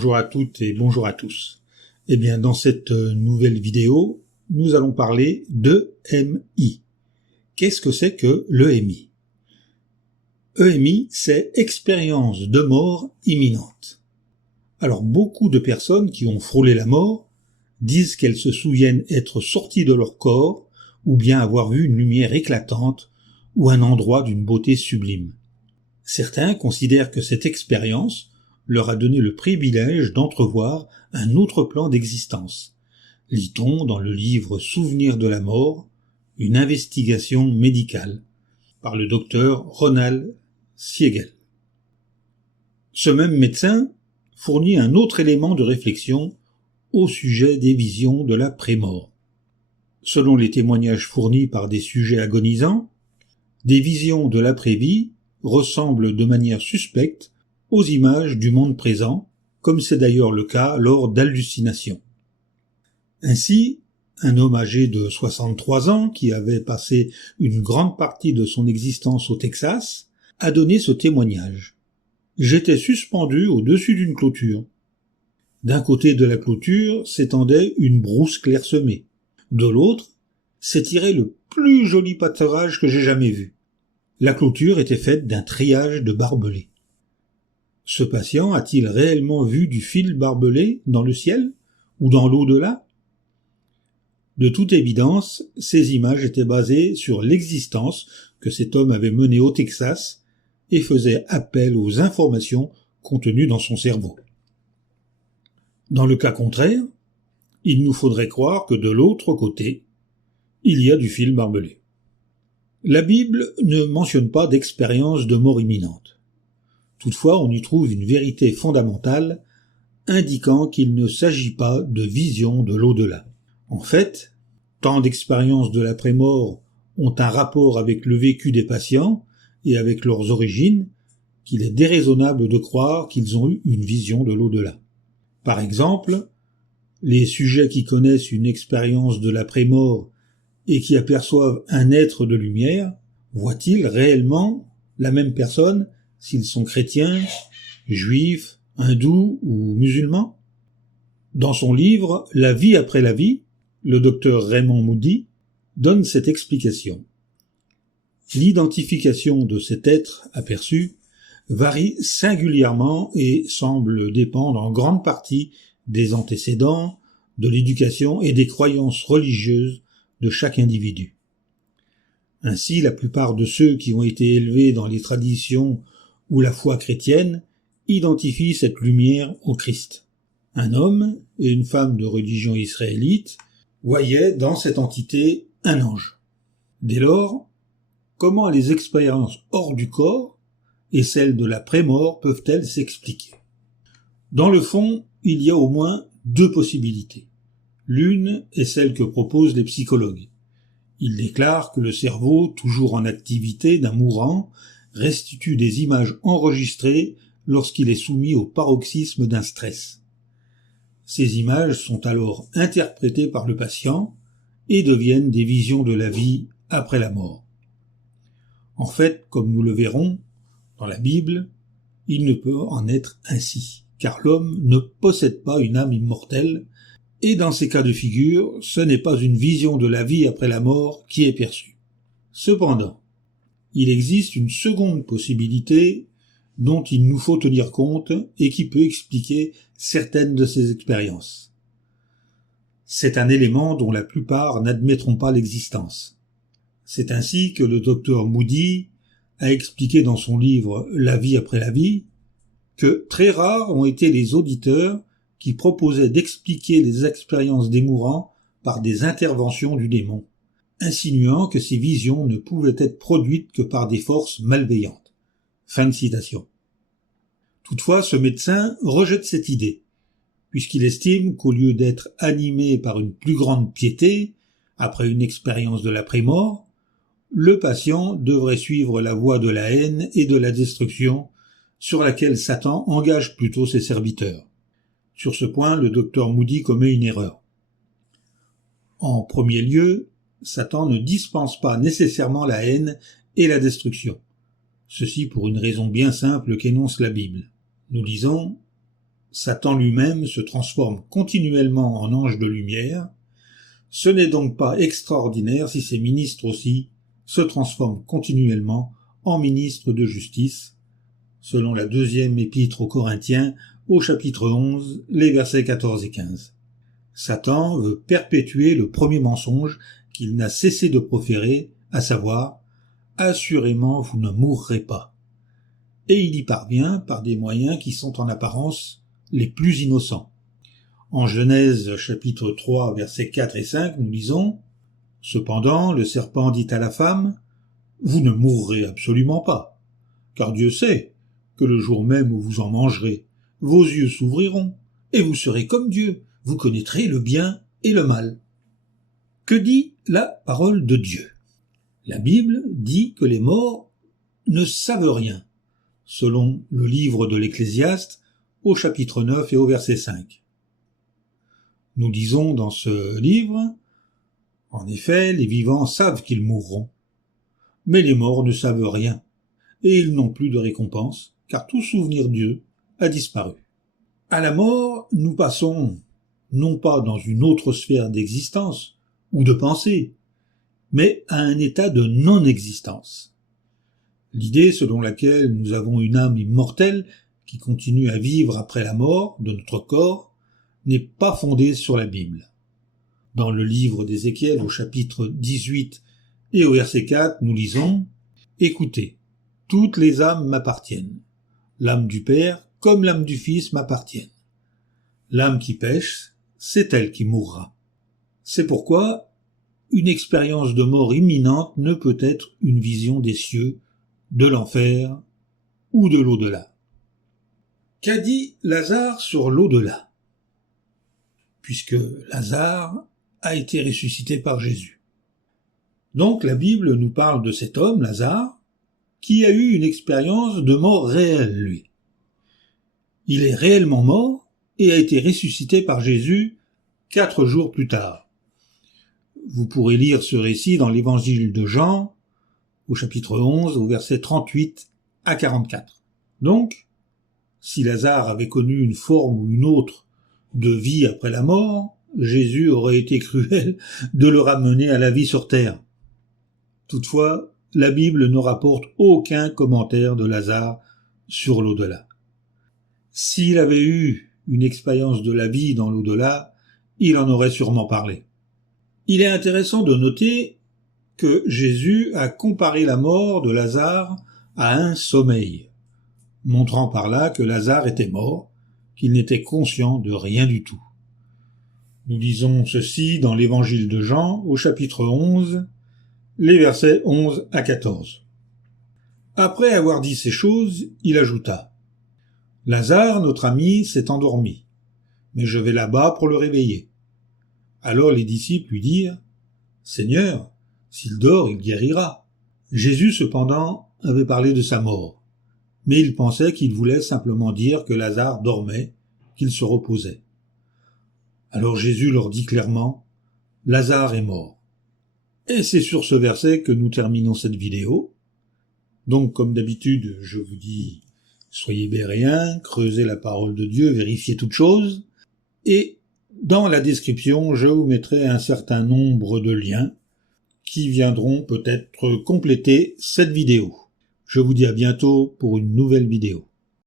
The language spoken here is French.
Bonjour à toutes et bonjour à tous. Eh bien, dans cette nouvelle vidéo, nous allons parler d'EMI. Qu'est-ce que c'est que l'EMI? EMI, c'est expérience de mort imminente. Alors, beaucoup de personnes qui ont frôlé la mort disent qu'elles se souviennent être sorties de leur corps ou bien avoir vu une lumière éclatante ou un endroit d'une beauté sublime. Certains considèrent que cette expérience leur a donné le privilège d'entrevoir un autre plan d'existence. Lit-on dans le livre Souvenirs de la mort, une investigation médicale, par le docteur Ronald Siegel. Ce même médecin fournit un autre élément de réflexion au sujet des visions de l'après-mort. Selon les témoignages fournis par des sujets agonisants, des visions de l'après-vie ressemblent de manière suspecte aux images du monde présent, comme c'est d'ailleurs le cas lors d'hallucinations. Ainsi, un homme âgé de 63 ans, qui avait passé une grande partie de son existence au Texas, a donné ce témoignage. « J'étais suspendu au-dessus d'une clôture. D'un côté de la clôture s'étendait une brousse clairsemée. De l'autre s'étirait le plus joli pâturage que j'ai jamais vu. La clôture était faite d'un treillage de barbelés. Ce patient a-t-il réellement vu du fil barbelé dans le ciel ou dans l'au-delà? De toute évidence, ces images étaient basées sur l'existence que cet homme avait menée au Texas et faisaient appel aux informations contenues dans son cerveau. Dans le cas contraire, il nous faudrait croire que de l'autre côté, il y a du fil barbelé. La Bible ne mentionne pas d'expérience de mort imminente. Toutefois, on y trouve une vérité fondamentale indiquant qu'il ne s'agit pas de vision de l'au-delà. En fait, tant d'expériences de l'après-mort ont un rapport avec le vécu des patients et avec leurs origines qu'il est déraisonnable de croire qu'ils ont eu une vision de l'au-delà. Par exemple, les sujets qui connaissent une expérience de l'après-mort et qui aperçoivent un être de lumière, voient-ils réellement la même personne s'ils sont chrétiens, juifs, hindous ou musulmans? Dans son livre « La vie après la vie », le docteur Raymond Moody donne cette explication. L'identification de cet être aperçu varie singulièrement et semble dépendre en grande partie des antécédents, de l'éducation et des croyances religieuses de chaque individu. Ainsi, la plupart de ceux qui ont été élevés dans les traditions ou la foi chrétienne identifient cette lumière au Christ. Un homme et une femme de religion israélite voyaient dans cette entité un ange. Dès lors, comment les expériences hors du corps et celles de l'après-mort peuvent-elles s'expliquer? Dans le fond, il y a au moins deux possibilités. L'une est celle que proposent les psychologues. Ils déclarent que le cerveau, toujours en activité d'un mourant, restitue des images enregistrées lorsqu'il est soumis au paroxysme d'un stress. Ces images sont alors interprétées par le patient et deviennent des visions de la vie après la mort. En fait, comme nous le verrons dans la Bible, il ne peut en être ainsi, car l'homme ne possède pas une âme immortelle, et dans ces cas de figure, ce n'est pas une vision de la vie après la mort qui est perçue. Cependant, il existe une seconde possibilité dont il nous faut tenir compte et qui peut expliquer certaines de ces expériences. C'est un élément dont la plupart n'admettront pas l'existence. C'est ainsi que le docteur Moody a expliqué dans son livre « La vie après la vie » que très rares ont été les auditeurs qui proposaient d'expliquer les expériences des mourants par des interventions du démon, insinuant que ces visions ne pouvaient être produites que par des forces malveillantes. Fin de citation. Toutefois, ce médecin rejette cette idée, puisqu'il estime qu'au lieu d'être animé par une plus grande piété, après une expérience de l'après-mort, le patient devrait suivre la voie de la haine et de la destruction sur laquelle Satan engage plutôt ses serviteurs. Sur ce point, le docteur Moody commet une erreur. En premier lieu, Satan ne dispense pas nécessairement la haine et la destruction. Ceci pour une raison bien simple qu'énonce la Bible. Nous lisons Satan lui-même se transforme continuellement en ange de lumière. Ce n'est donc pas extraordinaire si ses ministres aussi se transforment continuellement en ministres de justice, selon la deuxième épître aux Corinthiens, au chapitre 11, les versets 14 et 15. Satan veut perpétuer le premier mensonge qu'il n'a cessé de proférer, à savoir « Assurément, vous ne mourrez pas ». Et il y parvient par des moyens qui sont en apparence les plus innocents. En Genèse chapitre 3, versets 4 et 5, nous lisons « Cependant, le serpent dit à la femme « Vous ne mourrez absolument pas, car Dieu sait que le jour même où vous en mangerez, vos yeux s'ouvriront, et vous serez comme Dieu, vous connaîtrez le bien et le mal. » Que dit la parole de Dieu? La Bible dit que les morts ne savent rien, selon le livre de l'Ecclésiaste, au chapitre 9 et au verset 5. Nous disons dans ce livre, en effet, les vivants savent qu'ils mourront, mais les morts ne savent rien, et ils n'ont plus de récompense, car tout souvenir d'Dieu a disparu. À la mort, nous passons non pas dans une autre sphère d'existence ou de pensée, mais à un état de non-existence. L'idée selon laquelle nous avons une âme immortelle qui continue à vivre après la mort de notre corps n'est pas fondée sur la Bible. Dans le livre d'Ézéchiel au chapitre 18 et au verset 4, nous lisons « Écoutez, toutes les âmes m'appartiennent. L'âme du Père comme l'âme du Fils m'appartiennent. L'âme qui pêche, c'est elle qui mourra. C'est pourquoi une expérience de mort imminente ne peut être une vision des cieux, de l'enfer ou de l'au-delà. » Qu'a dit Lazare sur l'au-delà? Puisque Lazare a été ressuscité par Jésus. Donc la Bible nous parle de cet homme, Lazare, qui a eu une expérience de mort réelle, lui. Il est réellement mort et a été ressuscité par Jésus 4 jours plus tard. Vous pourrez lire ce récit dans l'évangile de Jean, au chapitre 11, au verset 38 à 44. Donc, si Lazare avait connu une forme ou une autre de vie après la mort, Jésus aurait été cruel de le ramener à la vie sur terre. Toutefois, la Bible ne rapporte aucun commentaire de Lazare sur l'au-delà. S'il avait eu une expérience de la vie dans l'au-delà, il en aurait sûrement parlé. Il est intéressant de noter que Jésus a comparé la mort de Lazare à un sommeil, montrant par là que Lazare était mort, qu'il n'était conscient de rien du tout. Nous lisons ceci dans l'évangile de Jean, au chapitre 11, les versets 11 à 14. Après avoir dit ces choses, il ajouta « Lazare, notre ami, s'est endormi, mais je vais là-bas pour le réveiller. » Alors les disciples lui dirent « Seigneur, s'il dort, il guérira. » Jésus, cependant, avait parlé de sa mort, mais il pensait qu'il voulait simplement dire que Lazare dormait, qu'il se reposait. Alors Jésus leur dit clairement « Lazare est mort. » Et c'est sur ce verset que nous terminons cette vidéo. Donc, comme d'habitude, je vous dis, soyez béréens, creusez la parole de Dieu, vérifiez toutes choses. Et dans la description, je vous mettrai un certain nombre de liens qui viendront peut-être compléter cette vidéo. Je vous dis à bientôt pour une nouvelle vidéo.